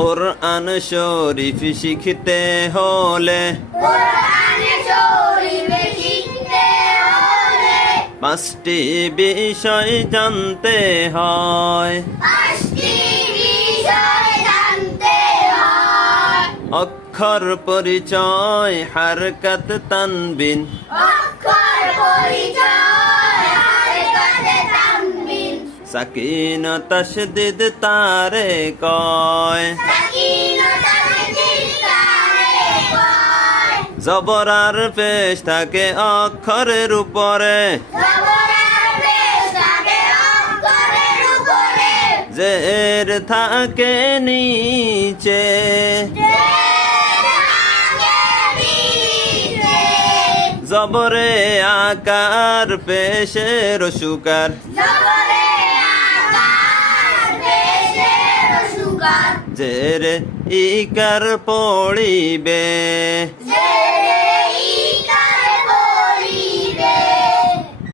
কোরআন শরীফ শিখতে হলে পাঁচটি বিষয় জানতে হয়। অক্ষর পরিচয় হারকাত তানবিন, সাকিন তাশদীদ তারে কয়। জবর আর পেশ থাকে অক্ষরের উপরে, জের থাকে নিচে। জবরে আকার পেশে রসুকার, জের ইকার পড়িবে।